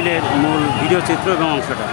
মিছিলের মূল ভিডিও চিত্র এবং অংশটা।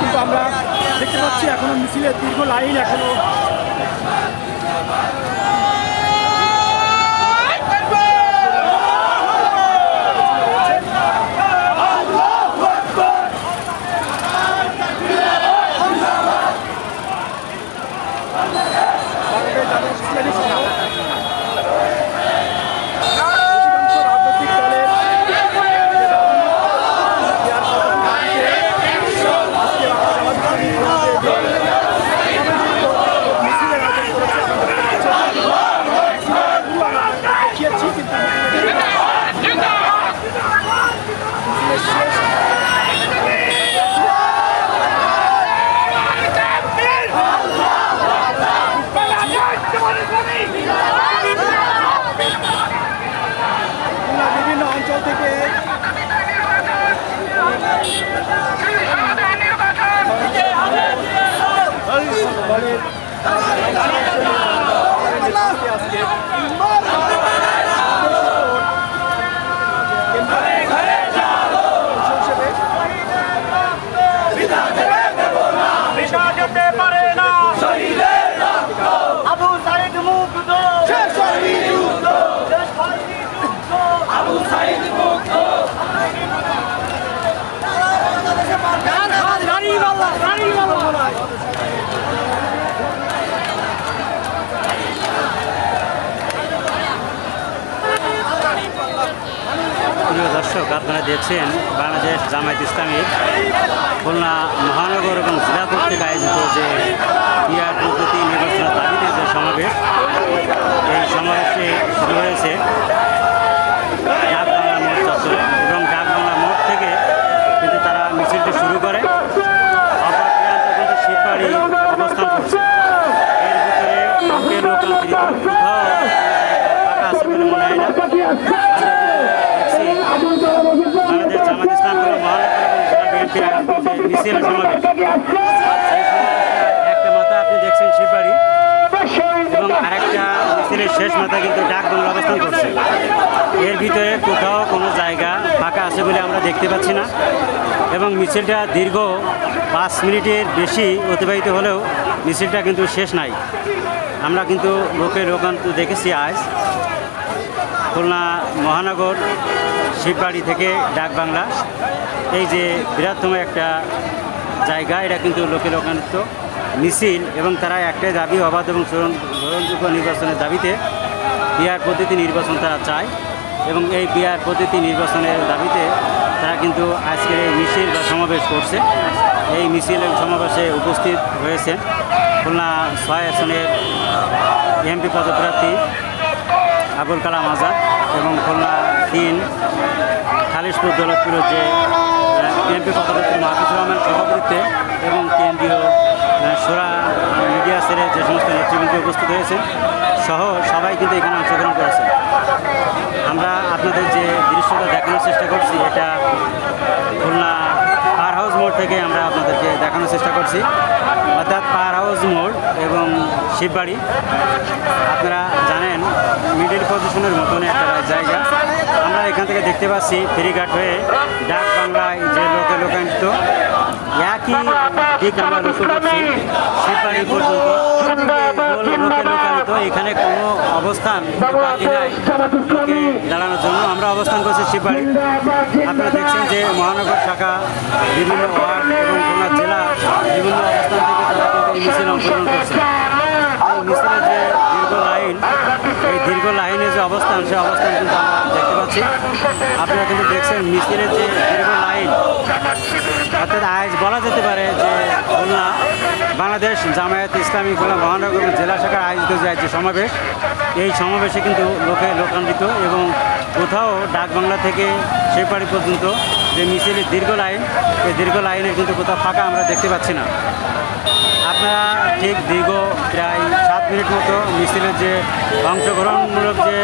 কিন্তু আমরা দেখতে পাচ্ছি এখনো মিছিলের দীর্ঘ লাইন এখনো বিভিন্ন অঞ্চল থেকে প্রিয় দর্শক, আপনারা দেখছেন বাংলাদেশ জামায়াত ইসলামী খুলনা মহানগর এবং জেলা কর্তৃক আয়োজিত যে পিআর পদ্ধতি নির্বাচনের দাবিতে যে সমাবেশ, এই সমাবেশে শুরু হয়েছে ডাকবাংলা মোড় চত্বরে এবং ডাকবাংলা মোড় থেকে কিন্তু তারা মিছিলটি শুরু করে অপর প্রান্ত কিন্তু শিববাড়ি অবস্থান করছে। এর ভিতরে লোকের লোকান্তরিত কোথাও ফাঁকা আছে বলে মনে হয় না। বাংলাদেশ জামায়াত ইসলামী মহানগর এবং জেলা বিএনপির মিছিল সমাবেশ, একটা মাথা আপনি দেখছেন শিববাড়ি এবং আরেকটা মিছিলের শেষ মাথা কিন্তু ডাকবাংলা অবস্থান করছে। এর ভিতরে কোথাও কোনো জায়গা ফাঁকা আছে বলে আমরা দেখতে পাচ্ছি না এবং মিছিলটা দীর্ঘ 5 মিনিটের বেশি অতিবাহিত হলেও মিছিলটা কিন্তু শেষ নাই। আমরা কিন্তু লোকান্তর দেখেছি আজ খুলনা মহানগর শিববাড়ি থেকে ডাকবাংলা, এই যে বৃহত্তম একটা জায়গা, এটা কিন্তু লোকান্তরিত মিছিল এবং তারা একটাই দাবি অবাধ এবং গ্রহণযোগ্য নির্বাচনের দাবিতে পিআর পদ্ধতি নির্বাচন তারা চায় এবং এই পিআর পদ্ধতি নির্বাচনের দাবিতে তারা কিন্তু আজকের এই মিছিল বা সমাবেশ করছে। এই মিছিল এবং সমাবেশে উপস্থিত হয়েছেন খুলনা 6 আসনের এমপি পদপ্রার্থী আবুল কালাম আজাদ এবং খুলনা 3 খালিশপুর দৌলতপুরের যে এমপি পদপ্রার্থী মাহফুজুর রহমান সভাপতিত্বে এবং কেন্দ্রীয় শোরা মিডিয়া সেলের যে সমস্ত নেতৃবৃন্দ উপস্থিত হয়েছেন সহ সবাই কিন্তু এখানে অংশগ্রহণ করেছেন। আমরা আপনাদের যে দৃশ্যটা দেখানোর চেষ্টা করছি, এটা খুলনা পার হাউস মোড় থেকে আমরা আপনাদেরকে দেখানোর চেষ্টা করছি, অর্থাৎ পার হাউস মোড় এবং শিববাড়ি। আপনারা জানেন মিডিল পজিশনের মতন একটা জায়গা। আমরা এখান থেকে দেখতে পাচ্ছি ফেরিঘাট হয়ে ডাকবাংলায় যে লোকান্তরিত একই দিক আমরা লক্ষ্য করছি শিববাড়ি পর্যন্ত লোকান্তরিত এখানে কোনো অবস্থান বাকি নাই লোকে দাঁড়ানোর জন্য। আমরা অবস্থান করছি শিববাড়ি। আপনারা দেখছেন যে মহানগর শাখা বিভিন্ন ওয়ার্ড এবং খুলনা জেলা বিভিন্ন অবস্থান থেকে তারা কিন্তু এই মিছিল অংশগ্রহণ করছে। এই মিছিলের যে দীর্ঘ লাইন, এই দীর্ঘ লাইনের যে অবস্থান, সে অবস্থান কিন্তু আমরা দেখতে পাচ্ছি। আপনারা কিন্তু দেখছেন মিছিলের যে দীর্ঘ লাইন, অর্থাৎ আজ বলা যেতে পারে যে খুলনা বাংলাদেশ জামায়াত ইসলামী খুলনা মহানগর জেলা শাখার আয়োজিত যে সমাবেশ, এই সমাবেশে কিন্তু লোকে লোকান্বিত এবং কোথাও ডাকবাংলা থেকে শিববাড়ি পর্যন্ত যে মিছিলের দীর্ঘ লাইন, এই দীর্ঘ লাইনের কিন্তু কোথাও ফাঁকা আমরা দেখতে পাচ্ছি না। আপনারা ঠিক দীর্ঘ প্রায় 7 মিনিট মতো মিছিলের যে অংশগ্রহণমূলক যে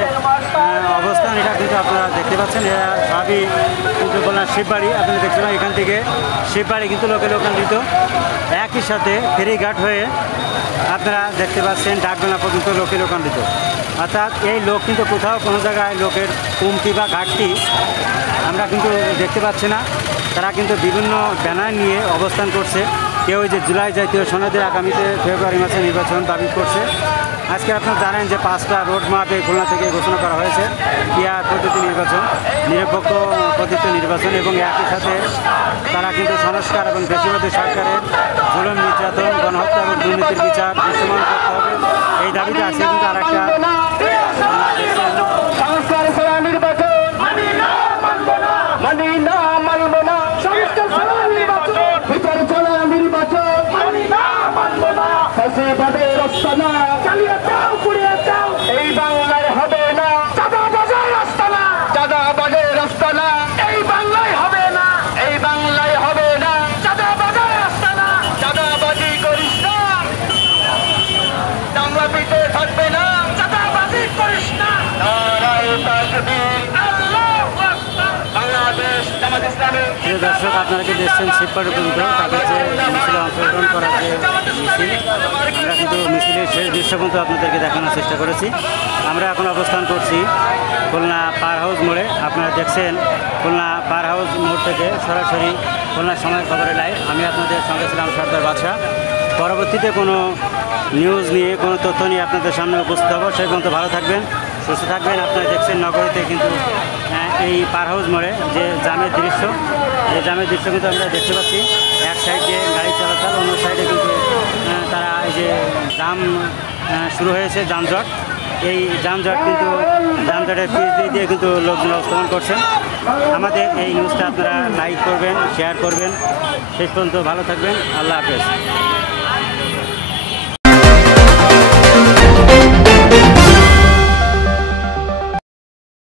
অবস্থান, এটা কিন্তু আপনারা দেখতে পাচ্ছেন। এরা সবই কিন্তু বললাম শিববাড়ি। আপনারা দেখছেন এখান থেকে শিববাড়ি কিন্তু লোকে লোকান্বিত, একই সাথে ফেরিঘাট হয়ে আপনারা দেখতে পাচ্ছেন ডাকবাংলা পর্যন্ত লোকে লোকান্বিত। অর্থাৎ এই লোক কিন্তু কোথাও কোনো জায়গায় লোকের কমতি বা ঘাটতি আমরা কিন্তু দেখতে পাচ্ছি না। তারা কিন্তু বিভিন্ন ব্যানার নিয়ে অবস্থান করছে। কেউ যে জুলাই জাতীয় সনদের আগামীতে ফেব্রুয়ারি মাসে নির্বাচন দাবি করছে। আজকে আপনারা জানেন যে 5টা রোড ম্যাপে খুলনা থেকে ঘোষণা করা হয়েছে পিআর পদ্ধতি নির্বাচন, নিরপেক্ষ পদ্ধতি নির্বাচন, এবং একই সাথে তারা কিন্তু সংস্কার এবং বেশিরভাগ সরকারের জুলুম, নির্যাতন, গণহত্যা এবং দুর্নীতির বিচার দৃশ্যমান করতে হবে, এই দাবিতে আছে। কিন্তু আর একটা এই বাংলায় হবে না চাঁদাবাজের রাস্তানা, চাঁদাবাজের রাস্তানা, এই বাংলায় হবে না, এই বাংলায় হবে না চাঁদাবাজের রাস্তানা, চাঁদাবাজি করিস না, চামড়া পিঠে থাকবে না, চাঁদাবাজি করিস না, নারায়ে তাকবীর, আল্লাহু আকবার, বাংলাদেশ জামাত ইসলামী। প্রিয় দর্শক, আপনারা কি দেখছেন শিববাড়ি পর্যন্ত তাদের যে মিছিলে অংশগ্রহণ করার যে মিছিল, আমরা কিন্তু মিছিলের শেষ দৃশ্য পর্যন্ত আপনাদেরকে দেখানোর চেষ্টা করেছি। আমরা এখন অবস্থান করছি খুলনা পার হাউস মোড়ে। আপনারা দেখছেন খুলনা পার হাউস মোড় থেকে সরাসরি খুলনা সময়ের খবরে লাইভ। আমি আপনাদের সঙ্গে ছিলাম সর্দার বাদশা। পরবর্তীতে কোনো নিউজ নিয়ে, কোনো তথ্য নিয়ে আপনাদের সামনে উপস্থিত হবো। সেই পর্যন্ত ভালো থাকবেন, সুস্থ থাকবেন। আপনারা দেখছেন নগরীতে কিন্তু এই পার হাউস মোড়ে যে জামের দৃশ্য, এই জামের দৃশ্য কিন্তু আমরা দেখতে পাচ্ছি। এক সাইডে গাড়ি চলাচল, অন্য সাইডে কিন্তু তারা এই যে জাম শুরু হয়েছে, যানজট। এই যানজট কিন্তু যানজটের পিচ দিয়ে কিন্তু লোকজন অবস্থান করছেন। আমাদের এই নিউজটা আপনারা লাইক করবেন, শেয়ার করবেন। শেষ পর্যন্ত ভালো থাকবেন। আল্লাহ হাফেজ।